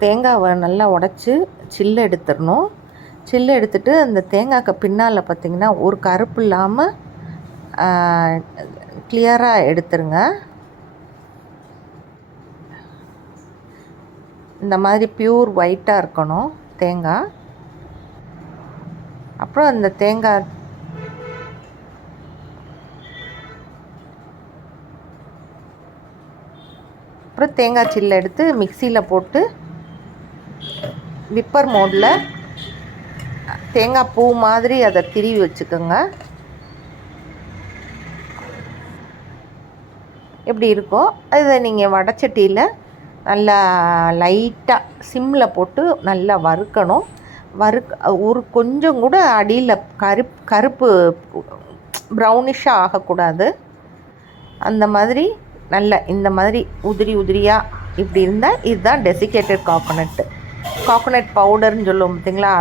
தேங்காவை நல்லா உடச்சி சில்லு எடுத்துடணும். சில்லு எடுத்துகிட்டு அந்த தேங்காய்க்கு பின்னால் பார்த்திங்கன்னா ஒரு கருப்பு இல்லாமல் கிளியராக எடுத்துருங்க. இந்த மாதிரி பியூர் ஒயிட்டாக இருக்கணும் தேங்காய். அப்புறம் அந்த தேங்காய் சில்லை எடுத்து மிக்சியில் போட்டு விப்பர் மோடில் தேங்காய் பூ மாதிரி அதை திருவி வச்சுக்கோங்க. எப்படி இருக்கோ இதை நீங்கள் வடைச்சட்டியில் நல்லா லைட்டாக சிம்மில் போட்டு நல்லா வறுக்கணும். ஒரு கொஞ்சம் கூட அடியில் கருப்பு ப்ரௌனிஷாக ஆகக்கூடாது. அந்த மாதிரி நல்ல இந்த மாதிரி உதிரியாக இப்படி இருந்தால் இதுதான் டெசிகேட்டட் கோகோனட் பவுடர்னு சொல்லுவோம் பார்த்திங்களா.